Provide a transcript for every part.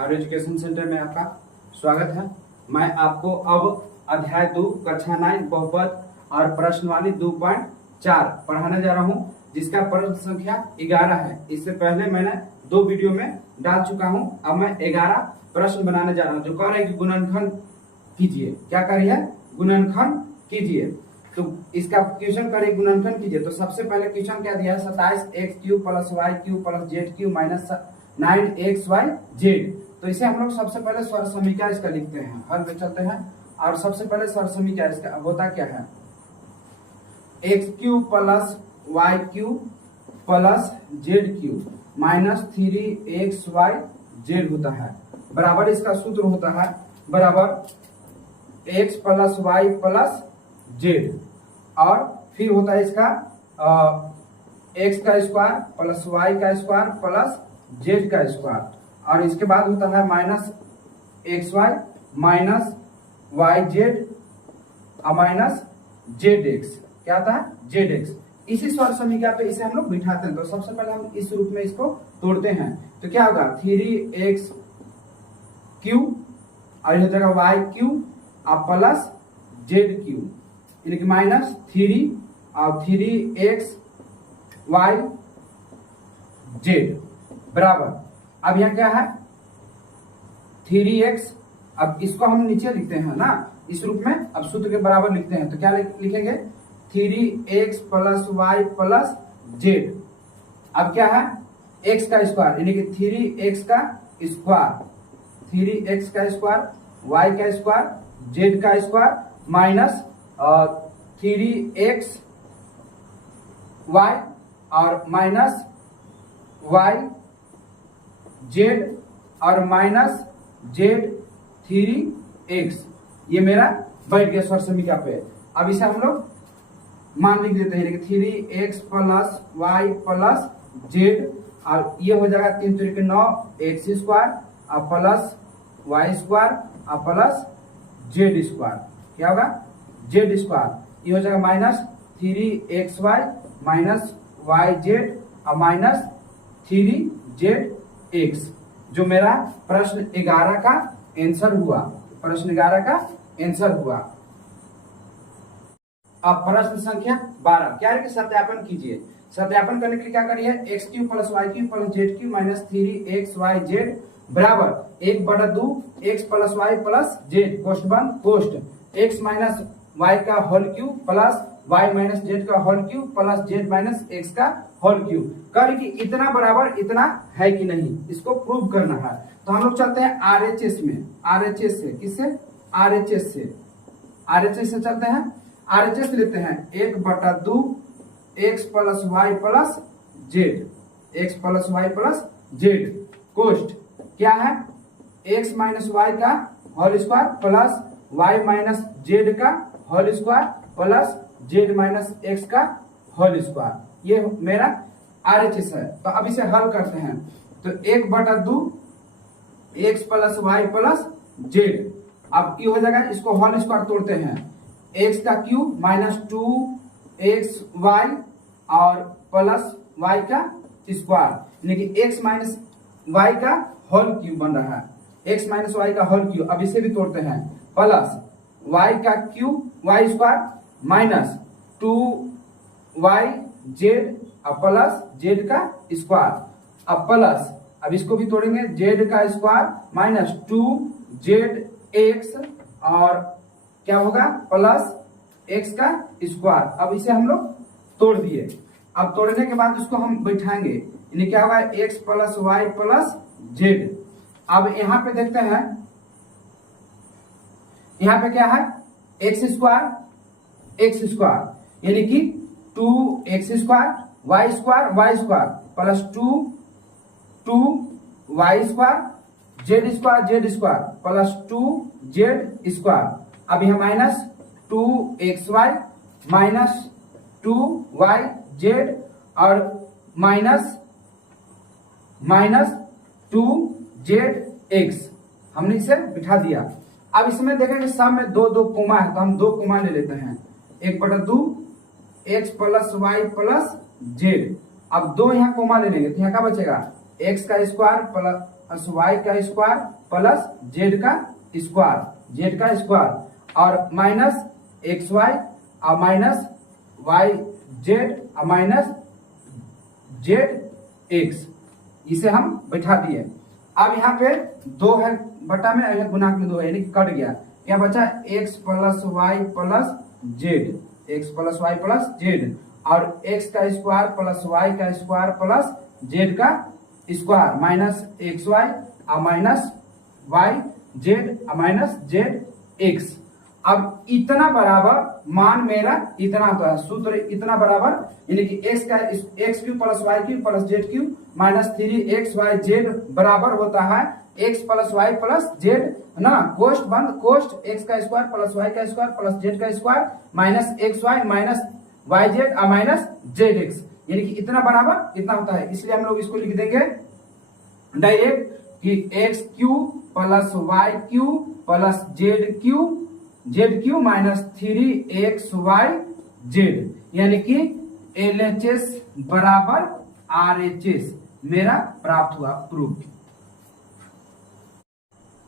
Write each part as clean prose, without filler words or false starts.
Are education centre में आपका स्वागत है। मैं आपको अब अध्याय 2 कक्षा 9 बहुपद और प्रश्नवाली 2.4 पढ़ाने जा रहा हूं, जिसका प्रश्न संख्या 11 है। इससे पहले मैंने 2 वीडियो में डाल चुका हूं। अब मैं 11 प्रश्न बनाने जा रहा हूं, जो कह रहे हैं कि गुणनखंड कीजिए। क्या करिए? गुणनखंड कीजिए। तो इसका क्वेश्चन करें गुणनखंड कीजिए। तो सबसे पहले क्वेश्चन क्या दिया है? 27x³ + y³ + z³ - 9xyz। तो इसे हम लोग सबसे पहले स्वर समीकरण इसका लिखते हैं, हल में चलते हैं। और सबसे पहले स्वर समीकरण इसका होता क्या है? x³ + y³ + z³ - 3xyz होता है। बराबर इसका सूत्र होता है बराबर x + y + z, और फिर होता है इसका x² + y² + z², और इसके बाद होता है -xy -yz -zx। क्या आता है? zx। इसी स्वर समीकरण पे इसे हम लोग बिठाते हैं। तो सबसे पहले हम इस रूप में इसको तोड़ते हैं। तो क्या होगा? 3x³ और ये हो जाएगा y³ प्लस z³, यानी कि -3 और 3xyz बराबर। अब यहाँ क्या है? 3x। अब इसको हम नीचे लिखते हैं ना इस रूप में। अब सूत्र के बराबर लिखते हैं। तो क्या लिखेंगे? 3x + y + z। अब क्या है? x का स्क्वायर, यानी कि 3x का स्क्वायर, 3x का स्क्वायर, y का स्क्वायर, z का स्क्वायर माइनस 3xy और माइनस yz और माइनस z3x। ये मेरा बैठ गया स्वर समीकरण पे। अब इसे हम लोग मान लिख देते हैं, 3x + y + z, और ये हो जाएगा 3 × 3 = 9 x² और प्लस y² और प्लस z²। क्या होगा? z²। ये हो जाएगा -3xy -yz और -3zx, जो मेरा प्रश्न 11 का आंसर हुआ। प्रश्न 11 का आंसर हुआ। अब प्रश्न संख्या 12 क्या है कि सत्यापन कीजिए। सत्यापन करने के लिए क्या करिए? x³ + y³ + z³ - 3xyz बराबर 1/2 x + y + z कोष्ठ बंद कोष्ठ x - y का whole cube plus y - z का whole cube plus z - x का होल क्यूब। कर कि इतना बराबर इतना है कि नहीं, इसको प्रूव करना है। तो हम लोग चलते हैं RHS में। RHS से किससे? RHS से। RHS से चलते हैं। RHS लेते हैं 1/2 x + y + z, x + y + z कोष्ठ क्या है? x - y का whole square plus y - z का whole square plus z - x का होल स्क्वायर। ये मेरा RHS है। तो अब इसे हल करते हैं। तो 1/2 x + y + z। अब ये हो जाएगा, इसको होल स्क्वायर तोड़ते हैं। x का क्यूब -2xy और प्लस y का स्क्वायर, यानी कि x - y का होल क्यूब बन रहा है। x - y का होल क्यूब। अब इसे भी तोड़ते हैं। प्लस y का क्यूब y² माइनस 2yz और प्लस z का स्क्वायर। अब प्लस, अब इसको भी तोड़ेंगे, z का स्क्वायर माइनस 2zx और क्या होगा? प्लस x का स्क्वायर। अब इसे हम लोग तोड़ दिए। अब तोड़ने के बाद इसको हम बैठाएंगे, यानी क्या होगा? x + y + z। अब यहां पे देखते हैं, यहां पे क्या है? x² यानी कि 2x² y² plus 2y² z² plus 2z²। अब यहां माइनस 2xy माइनस 2yz और माइनस 2zx। हमने इसे बिठा दिया। अब इसमें देखेंगे सब में 2 कोमा है, तो हम 2 कोमा ले लेते हैं। 1/2 x + y + z। अब 2 यहाँ कोमा ले लेंगे, तो यहाँ क्या बचेगा? x का स्क्वायर प्लस वाई का स्क्वायर प्लस जेड का स्क्वायर और माइनस एक्स वाई और माइनस वाई जेड और माइनस जेड एक्स, इसे हम बैठा दिए। अब यहाँ पे 2 है बटा में, गुणांक में 2 है यानी कट गया, क्या बचा x plus y plus z, x plus y plus z और x का स्क्वायर प्लस वाई का स्क्वायर प्लस जेड का स्क्वायर माइनस एक्स वाई और माइनस वाई जेड और माइनस जेड एक्स। अब इतना बराबर मान मेरा इतना होता है, सूत्र इतना बराबर यानी कि x का x cube plus y cube plus z cube minus 3x y z बराबर होता है x plus y plus z ना, कोष्ट बंद, कोष्ट x का स्क्वायर प्लस वाई का स्क्वायर प्लस जेड का square minus x y minus y z और माइनस जेड एक्स, यानी कि इतना बराबर इतना होता है। इसलिए हम लोग इसको लिख देंगे डायरेक्ट कि x cube plus y cube plus z cube minus 3x y z, यानी कि LHS बराबर RHS मेरा प्राप्त हुआ, प्रूफ।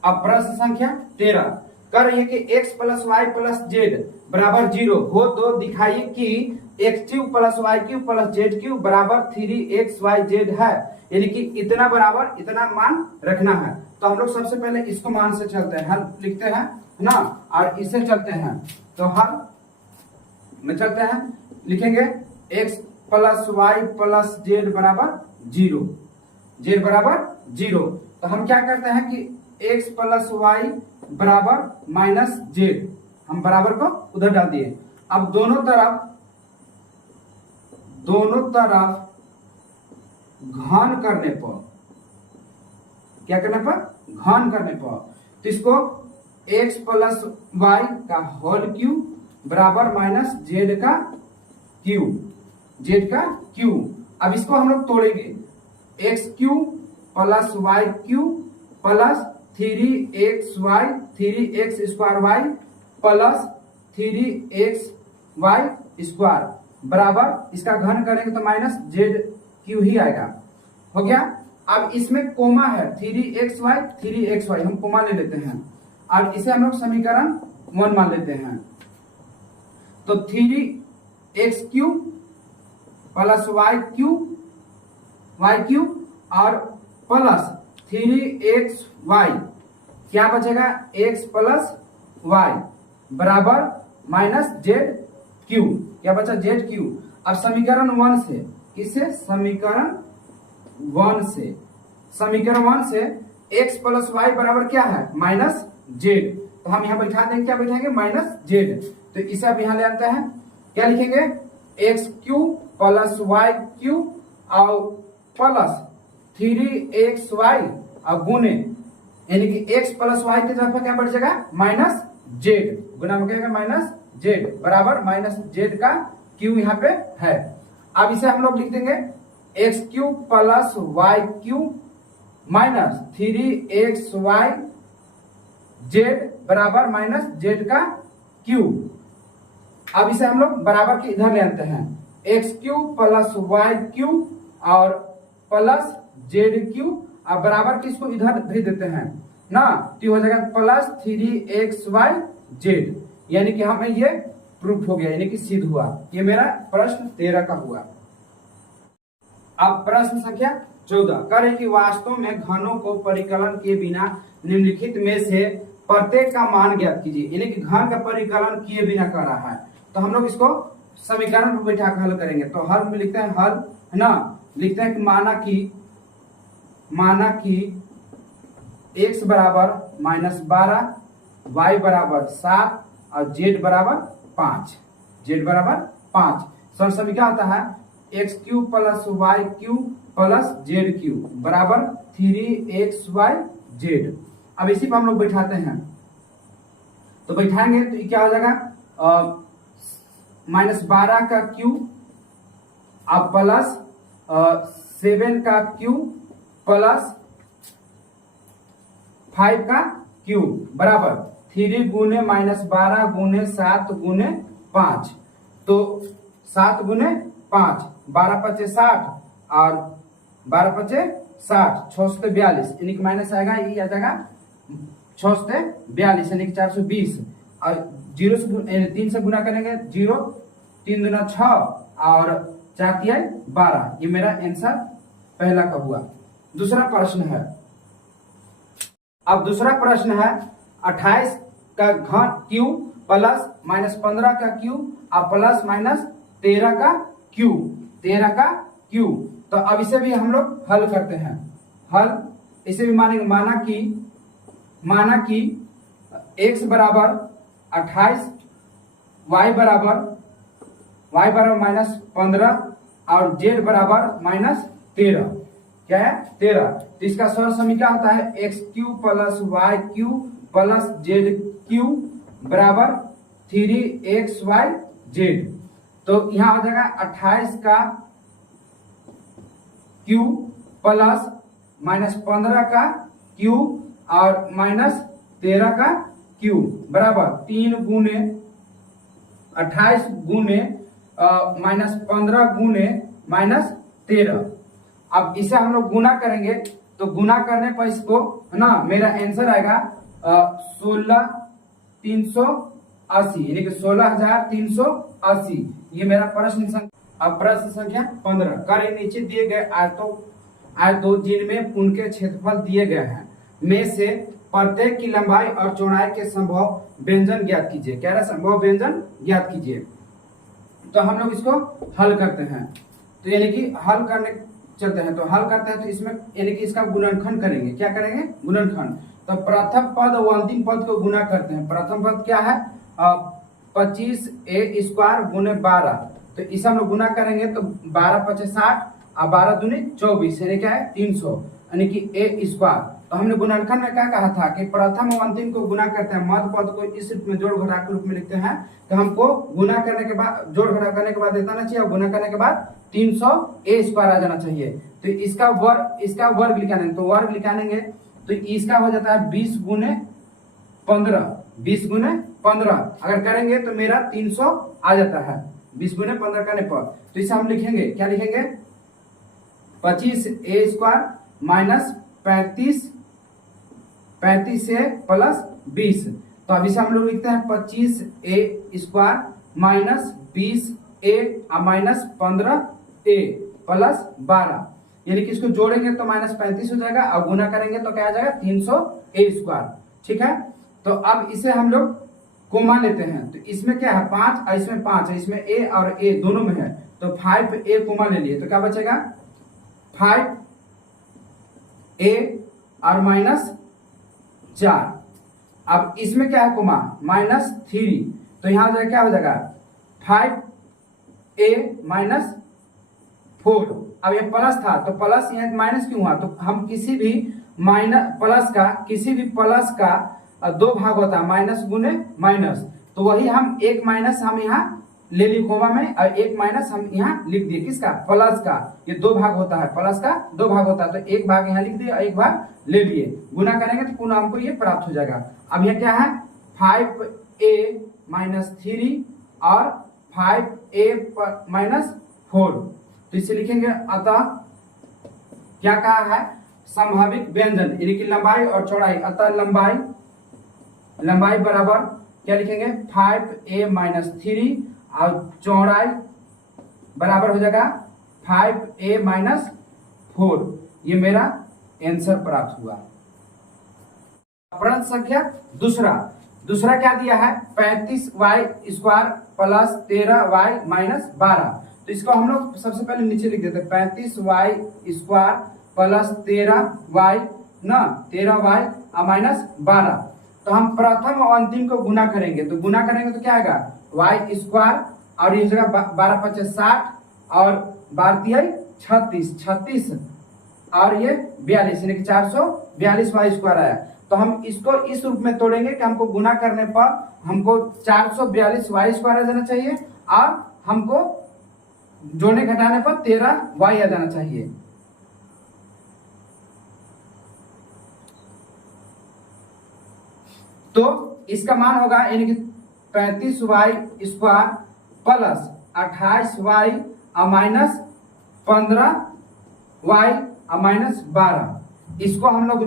अब प्रश्न संख्या 13 कर रही है कि x plus y plus z बराबर 0 हो तो दिखाइए कि x cube plus y cube plus z cube बराबर 3x वाई जेड है, यानी कि इतना बराबर इतना मान रखना है। तो हम लोग सबसे पहले इसको मान से चलते हैं, हल लिखते हैं ना, और इसे चलते हैं तो हल में चलते हैं, लिखेंगे x plus y plus z बराबर 0, जेड बराबर 0। तो हम क्या करते हैं कि x प्लस वाई बराबर माइनस जेड, हम बराबर को उधर डाल दिए। अब दोनों तरफ घन करने पर, क्या करने पर, घन करने पर, तो इसको x प्लस वाई का होल क्यूब बराबर माइनस जेड का क्यूब। अब इसको हम लोग तोड़ेंगे, x cube plus y cube plus 3x y 3x square y plus 3x y square बराबर, इसका घन करेंगे तो माइनस जेड क्यू ही आएगा, हो गया। अब इसमें कोमा है 3x वाई हम कोमा ले लेते हैं और इसे हम लोग समीकरण 1 मान लेते हैं। तो 3x cube plus y cube और प्लस 3x वाई, क्या बचेगा x प्लस वाई बराबर माइनस जेड क्यू, क्या बचा जेड क्यू। अब समीकरण 1 से, इसे समीकरण 1 से x प्लस वाई बराबर क्या है माइनस जेड, तो हम यहाँ बैठा देंगे, क्या बैठाएंगे माइनस जेड। तो इसे अब यहाँ ले आते हैं, क्या लिखेंगे x cube plus y cube और प्लस 3x वाई और गुने, यानी कि x प्लस वाई की जगह पर क्या बढ़ जाएगा माइनस जेड, गुना में क्या होगा माइनस जेड बराबर माइनस जेड का क्यू यहाँ पे है। अब इसे हम लोग लिख देंगे x cube plus y cube minus 3x y z बराबर माइनस जेड का क्यूब। अब इसे हम लोग बराबर के इधर ले आते हैं, x cube plus y cube और प्लस जेड क्यूब, अब बराबर के इसको इधर भेज देते हैं ना, तो हो जाएगा प्लस 3x वाई जेड, यानी कि हमें ये प्रूफ हो गया, यानी कि सिद्ध हुआ। ये मेरा प्रश्न 13 का हुआ। अब प्रश्न संख्या 14 करें कि वास्तव में घनों को परिकलन के बिना निम्नलिखित में से प्रत्येक का मान ज्ञात कीजिए, यानी कि घन का परिकलन किए बिना कर रहा है। तो हम लोग इसको समीकरण पर बैठा कर हल करेंगे। तो हल में लिखते हैं, हल है ना, लिखते हैं कि माना कि x बराबर -12, y बराबर 7 और z बराबर 5। सरसमी क्या होता है x cube plus y cube plus z cube बराबर 3x वाई जेड। अब इसी पर हम लोग बैठाते हैं, तो बैठाएंगे तो क्या हो जाएगा -12 का क्यूब अब प्लस 7 का क्यूब प्लस 5 का क्यूब बराबर 3 गुने -12 गुने 7 गुने 5, तो 7 गुने 5 12 × 5 = 60 और 12 पचे 60, 6 42 यानी कि माइनस आएगा, ये आ जाएगा 6 42 यानी कि 420 और 0 से 3 से गुना करेंगे 0, 3 दूना 6 और 4 तिया 12। ये मेरा आंसर पहला का हुआ। दूसरा प्रश्न है, अब दूसरा प्रश्न है 28 का घन क्यूब प्लस माइनस 15 का क्यूब और प्लस माइनस 13 का क्यूब। तो अब इसे भी हम लोग हल करते हैं। हल इसे भी मानेंगे, माना कि x बराबर 28, y बराबर माइनस 15 और z बराबर माइनस 13। क्या है? 13। तो इसका सरल समीकरण होता है x cube plus y cube plus z cube बराबर 3xyz। तो यहां हो जाएगा 28 का क्यूब प्लस माइनस 15 का क्यूब और माइनस 13 का क्यूब बराबर 3 गुने 28 गुने माइनस 15 गुने माइनस 13। अब इसे हम लोग गुना करेंगे तो गुना करने पर इसको है ना, मेरा आंसर आएगा 16,380 यानी कि 16,380। ये मेरा प्रश्न संख्या। अब प्रश्न संख्या 15, कार्य नीचे दिए गए आयतों जिनमें उनके क्षेत्रफल दिए गए हैं में से प्रत्येक की लंबाई और चौड़ाई के संभव व्यंजन ज्ञात कीजिए। कह रहा संभव व्यंजन ज्ञात कीजिए। तो हम लोग इसको हल करते हैं। तो यानी कि हल करने चलते हैं, तो हल करते हैं तो इसमें यानी कि इसका गुणनखंड करेंगे। क्या करेंगे? गुणनखंड। तो प्रथम पद और अंतिम पद को गुना करते हैं। प्रथम पद क्या है? 25a स्क्वायर गुने 12। तो इसे हम लोग गुना करेंगे तो 12 पचे 60 और 12 दूनी 24 यानी क्या है? 300 यानी कि a स्क्वायर। तो हमने गुणनखंड में क्या कहा था कि प्रथम और अंतिम को गुना करते हैं, मध्य पद को इस रूप में जोड़ घटा के रूप में लिखते हैं। तो हमको गुना करने के बाद जोड़ घटा करने के बाद देता ना चाहिए और गुना करने के बाद 300 a स्क्वायर आ जाना चाहिए। तो इसका वर्ग लिखाने, तो वर्ग लिखानेंगे तो इसका हो जाता है 20 गुने 15 अगर करेंगे तो मेरा 300 आ जाता है 20 गुने 15 करने पर। तो इसे हम लिखेंगे, क्या लिखेंगे? 25a स्क्वायर माइनस 35 से प्लस 20। तो अब इसे हम लोग लिखते हैं 25a स्क्वायर माइनस 20a और माइनस 15a प्लस 12 यानी कि इसको जोड़ेंगे तो माइनस 35 हो जाएगा और गुना करेंगे तो क्या आ जाएगा? 300a square. ठीक है। तो अब इसे हम लोग कोमा लेते हैं। तो इसमें क्या है? 5 और इसमें 5 है, इसमें a और a दोनों में है। तो 5a कोमा ले लिए तो क्या बचेगा? 5a और माइनस 4। अब इसमें क्या है? Comma minus 3। तो यहां हो जाएगा, क्या हो जाएगा? 5a minus 4। अब ये प्लस था तो प्लस यहाँ माइनस क्यों हुआ? तो हम किसी भी प्लस का 2 भाग होता है, माइनस गुने माइनस। तो वही हम एक माइनस हम यहाँ ले ली कोमा में और एक माइनस हम यहाँ लिख दिए। किसका? प्लस का। ये 2 भाग होता है, प्लस का 2 भाग होता है। तो एक भाग यहाँ लिख दिए और एक भाग ले लिए। गुना करेंगे तो पुनः हमको ये प्राप्त हो जाएगा। अब यह क्या है? 5a माइनस 3 और 5a माइनस 4। तो इसे लिखेंगे अतः क्या कहा है? संभावित व्यंजन यानी कि लंबाई और चौड़ाई। अतः लंबाई बराबर क्या लिखेंगे? 5a माइनस 3 और चौड़ाई बराबर हो जाएगा 5a माइनस 4। ये मेरा आंसर प्राप्त हुआ। प्रश्न संख्या दूसरा क्या दिया है? 35y square plus 13y minus 12। तो इसको हम लोग सबसे पहले नीचे लिख देते हैं। 35y स्क्वायर प्लस 13y और माइनस 12। तो हम प्रथम और अंतिम को गुना करेंगे। तो गुना करेंगे तो क्या आएगा? y स्क्वायर और ये जगह 12 पचे 60 और 12 36 और ये 42 यानी कि 442 y स्क्वायर आया। तो हम इसको इस रूप में तोड़ेंगे कि हमको गुना करने पर हमको 442 y स्क्वायर आ जाना चाहिए और हमको जोड़ने घटाने पर 13y आ जाना चाहिए। तो इसका मान होगा यानी कि 35y स्क्वायर प्लस 28y और माइनस 15 वाई और माइनस 12, इसको हम लोग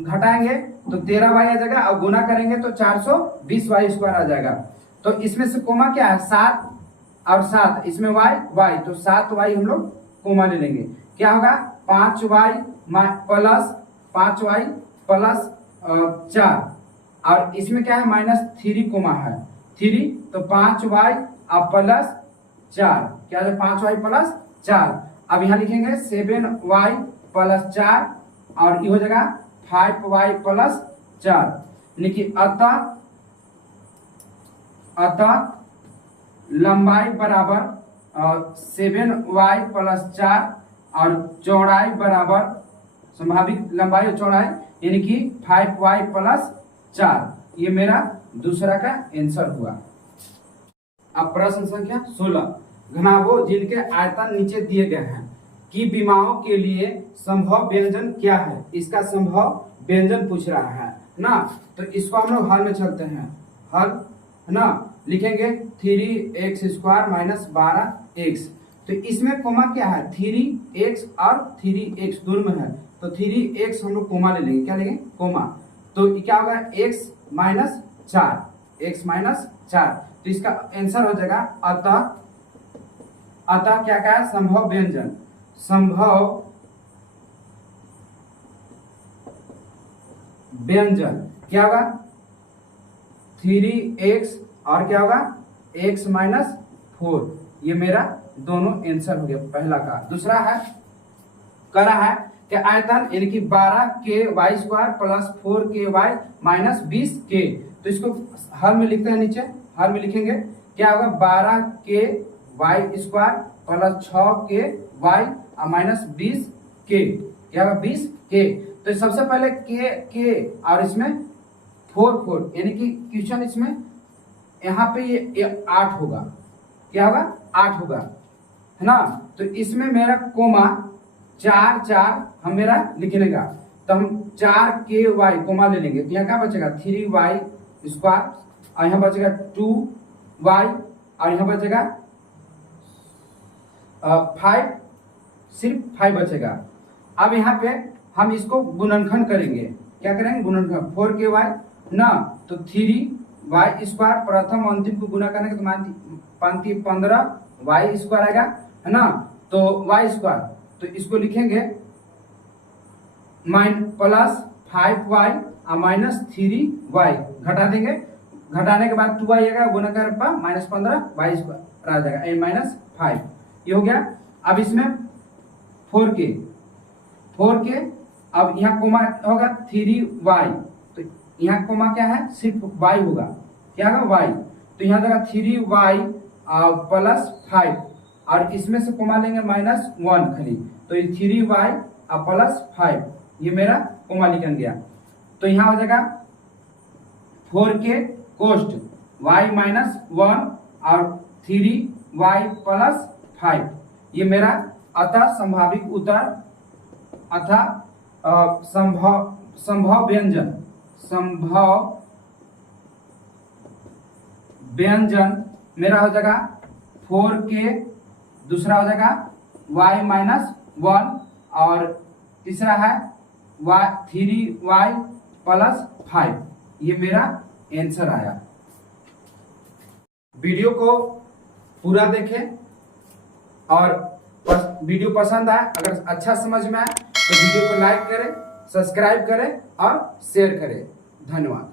घटाएंगे तो 13 वाई आ जाएगा और गुना करेंगे तो 420 वाई स्क्वायर आ जाएगा। तो इसमें से कोमा क्या है 7 और 7, इसमें वाई तो 7 वाई हम लोग कोमा ले लेंगे। क्या होगा 5 वाई प्लस 4 और इसमें क्या है -3 कोमा है 3, तो 5 वाई और प्लस 4, क्या है 5 वाई प्लस 4। अब यहाँ लिखेंगे 7 वाई प्लस 4 और ये हो जाएगा 5 वाई प्लस 4, यानी अतः लंबाई बराबर 7 वाई प्लस 4 और चौड़ाई बराबर संभावित लंबाई और चौड़ाई यानी कि 5 वाई प्लस 4। ये मेरा दूसरा का आंसर हुआ। अब प्रश्न संख्या 16, घनाभोज जिनके आयतन नीचे दिए गए हैं की विमाओं के लिए संभव व्यंजन क्या है। इसका संभव व्यंजन पूछ रहा है ना, तो इसको हम लोग हल में चलते हैं। हल है ना, लिखेंगे 3x² माइनस 12x, तो इसमें कोमा क्या है 3x और 3x दोनों में है, तो 3x हम लोग कोमा ले लेंगे। क्या लेंगे कोमा, तो क्या होगा x माइनस 4, तो इसका आंसर हो जाएगा अतः क्या क्या है संभव व्यंजन क्या होगा 3x और क्या होगा x माइनस 4। ये मेरा दोनों आंसर हो गया पहला का। दूसरा है करा है कि आयतन यानी कि 12k² plus 4k² minus 20k, तो इसको हल में लिखते हैं। नीचे हल में लिखेंगे क्या होगा 12k² प्लस 6k² और माइनस 20k, क्या होगा 20k। तो सबसे पहले k और इसमें 4 यानी कि क्वेश्चन इसमें यहाँ पे ये 8 होगा, क्या होगा 8 होगा है ना, तो इसमें मेरा कोमा 4 हम मेरा लिख लेगा, तो हम 4k² कोमा ले लेंगे, तो यहाँ क्या बचेगा 3y² और यहाँ बचेगा 2y और यहाँ बचेगा 5, सिर्फ 5 बचेगा। अब यहाँ पे हम इसको गुणनखंड करेंगे। क्या करेंगे गुणनखंड 4k² ना, तो 3y² प्रथम अंतिम को गुना करने के तो मानती 15y² आएगा है ना, तो y², तो इसको लिखेंगे प्लस 5y और माइनस 3y, घटा देंगे, घटाने के बाद 2y आएगा, गुना कर -15y² आ जाएगा -5, ये हो गया। अब इसमें 4k, अब यहाँ कोमा होगा 3y, तो यहाँ कोमा क्या है सिर्फ y होगा, क्या होगा y, तो यहाँ देगा 3y प्लस 5 और इसमें से कोमा लेंगे -1 खाली, तो ये 3y प्लस 5, ये मेरा कोमा निकल गया। तो यहाँ हो जाएगा 4k कोष्ट y माइनस 1 और 3y प्लस 5, ये मेरा अतः संभावित उत्तर अतः संभव व्यंजन मेरा हो जाएगा 4k, दूसरा हो जाएगा y माइनस 1 और तीसरा है 3y प्लस 5, ये मेरा आंसर आया। वीडियो को पूरा देखें और वीडियो पसंद आए, अगर अच्छा समझ में आए तो वीडियो को लाइक करें, सब्सक्राइब करें और शेयर करें। धन्यवाद।